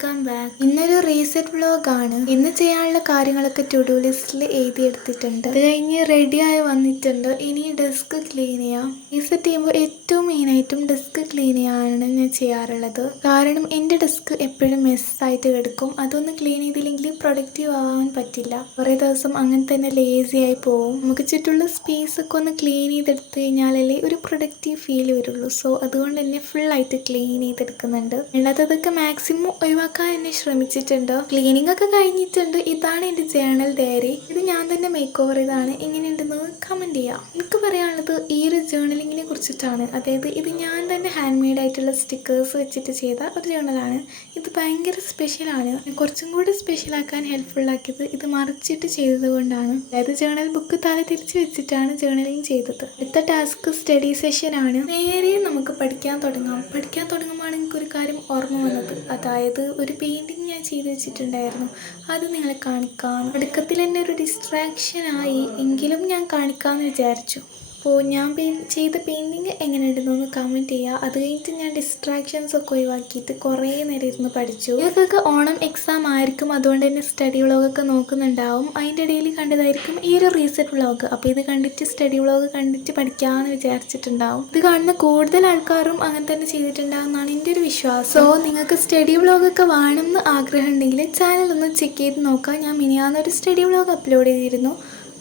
Welcome back. ഇന്നൊരു reset വ്ലോഗാണ്. ഇന്ന് ചെയ്യാനുള്ള കാര്യങ്ങളൊക്കെ ടു ഡു ലിസ്റ്റിൽ എഴുതിയെടുത്തിട്ടുണ്ട്. അത് കഴിഞ്ഞ് റെഡിയായി വന്നിട്ടുണ്ട്. ഇനി ഡെസ്ക് ക്ലീൻ ചെയ്യാം. റീസെറ്റ് ചെയ്യുമ്പോൾ ഏറ്റവും മെയിനായിട്ടും ഡെസ്ക് ക്ലീൻ ചെയ്യാനാണ് ഞാൻ ചെയ്യാറുള്ളത്. കാരണം എൻ്റെ ഡെസ്ക് എപ്പോഴും മെസ്സായിട്ട് കിടക്കും. അതൊന്ന് ക്ലീൻ ചെയ്തില്ലെങ്കിൽ പ്രൊഡക്റ്റീവ് ആവാൻ പറ്റില്ല. കുറേ ദിവസം അങ്ങനെ തന്നെ ലേസി ആയി പോവും. നമുക്ക് ചുറ്റുള്ള സ്പേസ് ഒക്കെ ഒന്ന് ക്ലീൻ ചെയ്തെടുത്ത് കഴിഞ്ഞാലല്ലേ ഒരു പ്രൊഡക്റ്റീവ് ഫീൽ വരുള്ളൂ. സോ അതുകൊണ്ട് തന്നെ ഫുള്ളായിട്ട് ക്ലീൻ ചെയ്തെടുക്കുന്നുണ്ട്. ഉള്ളതൊക്കെ മാക്സിമം ഒഴിവാക്കാൻ എന്നെ ശ്രമിച്ചിട്ടുണ്ട്. ക്ലീനിങ് ഒക്കെ കഴിഞ്ഞിട്ടുണ്ട്. ഇതാണ് എൻ്റെ ജേണൽ ഡയറി. ഇത് ഞാൻ തന്നെ മേക്ക് ഓവർ ചെയ്താണ്. എങ്ങനെയുണ്ടെന്ന് കമൻറ്റ് ചെയ്യാം. എനിക്ക് പറയാനുള്ളത് ഈ ഒരു ജേണലിങ്ങിനെ കുറിച്ചിട്ടാണ്. അതായത് ഇത് ഞാൻ തന്നെ ഹാൻഡ് മെയ്ഡ് ആയിട്ടുള്ള സ്റ്റിക്കേഴ്സ് വെച്ചിട്ട് ചെയ്ത ഒരു ജേണലാണ്. ഇത് ഭയങ്കര സ്പെഷ്യലാണ്. കുറച്ചും കൂടി സ്പെഷ്യലാക്കാൻ ഹെൽപ്ഫുള്ളാക്കിയത് ഇത് മറിച്ചിട്ട് ചെയ്തത് കൊണ്ടാണ്. അതായത് ജേണൽ ബുക്ക് തല തിരിച്ച് വെച്ചിട്ടാണ് ജേണലിങ് ചെയ്തത്. അടുത്ത ടാസ്ക് സ്റ്റഡി സെഷനാണ്. നേരെ നമുക്ക് പഠിക്കാൻ തുടങ്ങാം. പഠിക്കാൻ തുടങ്ങുമ്പോൾ എനിക്കൊരു കാര്യം ഓർമ്മ വന്നത്, അതായത് ഒരു പെയിൻറ്റിങ് ഞാൻ ചെയ്ത് വെച്ചിട്ടുണ്ടായിരുന്നു. അത് നിങ്ങളെ കാണിക്കാം. തുടക്കത്തിൽ തന്നെ ഒരു ഡിസ്ട്രാക്ഷനായി എങ്കിലും ഞാൻ കാണിക്കാമെന്ന് വിചാരിച്ചു. അപ്പോൾ ഞാൻ ചെയ്ത പെയിൻറ്റിങ് എങ്ങനെയുണ്ടെന്നൊന്ന് കമൻറ്റ് ചെയ്യുക. അത് കഴിഞ്ഞിട്ട് ഞാൻ ഡിസ്ട്രാക്ഷൻസ് ഒക്കെ ഒഴിവാക്കിയിട്ട് കുറേ നേരം ഇരുന്ന് പഠിച്ചു. ഇതൊക്കെ ഓണം എക്സാം ആയിരിക്കും, അതുകൊണ്ട് തന്നെ സ്റ്റഡി വ്ളോഗൊക്കെ നോക്കുന്നുണ്ടാവും. അതിൻ്റെ ഇടയിൽ കണ്ടതായിരിക്കും ഈ ഒരു റീസെറ്റ് വ്ളോഗ്. അപ്പോൾ ഇത് കണ്ടിട്ട് സ്റ്റഡി വ്ളോഗ് കണ്ടിട്ട് പഠിക്കാമെന്ന് വിചാരിച്ചിട്ടുണ്ടാവും. ഇത് കാണുന്ന കൂടുതൽ ആൾക്കാരും അങ്ങനെ തന്നെ ചെയ്തിട്ടുണ്ടാവും എന്നാണ് എൻ്റെ ഒരു വിശ്വാസം. സോ നിങ്ങൾക്ക് സ്റ്റഡി വ്ളോഗൊക്കെ വേണമെന്ന് ആഗ്രഹം ഉണ്ടെങ്കിൽ ചാനൽ ഒന്ന് ചെക്ക് ചെയ്ത് നോക്കാം. ഞാൻ മിനിയാന്നൊരു സ്റ്റഡി വ്ളോഗ് അപ്ലോഡ് ചെയ്തിരുന്നു.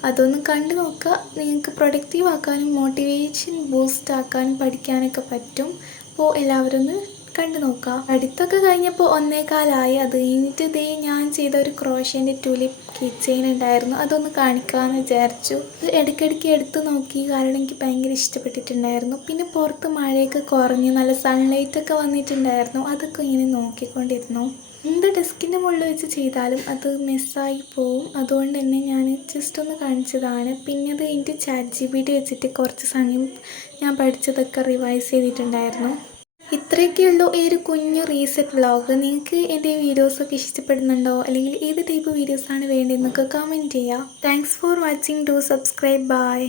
അതൊന്ന് കണ്ടു നോക്കുക. നിങ്ങൾക്ക് പ്രൊഡക്റ്റീവ് ആക്കാനും മോട്ടിവേഷൻ ബൂസ്റ്റ് ആക്കാനും പഠിക്കാനൊക്കെ പറ്റും. അപ്പോൾ എല്ലാവരും ഒന്ന് കണ്ടു നോക്കുക. അടുത്തൊക്കെ കഴിഞ്ഞപ്പോൾ 1:15. അത് കഴിഞ്ഞിട്ട് ഞാൻ ചെയ്ത ഒരു ക്രോഷേൻ്റെ ട്യൂലിപ്പ് കീ ചെയിൻ ഉണ്ടായിരുന്നു. അതൊന്ന് കാണിക്കാമെന്ന് വിചാരിച്ചു. ഇടയ്ക്കിടയ്ക്ക് എടുത്ത് നോക്കി, കാരണം എനിക്ക് ഭയങ്കര ഇഷ്ടപ്പെട്ടിട്ടുണ്ടായിരുന്നു. പിന്നെ പുറത്ത് മഴയൊക്കെ കുറഞ്ഞ് നല്ല സൺലൈറ്റൊക്കെ വന്നിട്ടുണ്ടായിരുന്നു. അതൊക്കെ ഇങ്ങനെ നോക്കിക്കൊണ്ടിരുന്നു. എന്ത് ഡെസ്കിൻ്റെ മുകളിൽ വെച്ച് ചെയ്താലും അത് മിസ്സായി പോവും. അതുകൊണ്ട് തന്നെ ഞാൻ ജസ്റ്റ് ഒന്ന് കാണിച്ചതാണ്. പിന്നെ അത് എൻ്റെ ChatGPT വെച്ചിട്ട് കുറച്ച് സമയം ഞാൻ പഠിച്ചതൊക്കെ റിവൈസ് ചെയ്തിട്ടുണ്ടായിരുന്നു. ഇത്രയൊക്കെയുള്ളൂ ഈ ഒരു കുഞ്ഞു റീസെറ്റ് വ്ളോഗ്. നിങ്ങൾക്ക് എൻ്റെ വീഡിയോസൊക്കെ ഇഷ്ടപ്പെടുന്നുണ്ടോ, അല്ലെങ്കിൽ ഏത് ടൈപ്പ് വീഡിയോസാണ് വേണ്ടതെന്നൊക്കെ കമൻറ്റ് ചെയ്യുക. Thanks for watching. Do subscribe. By.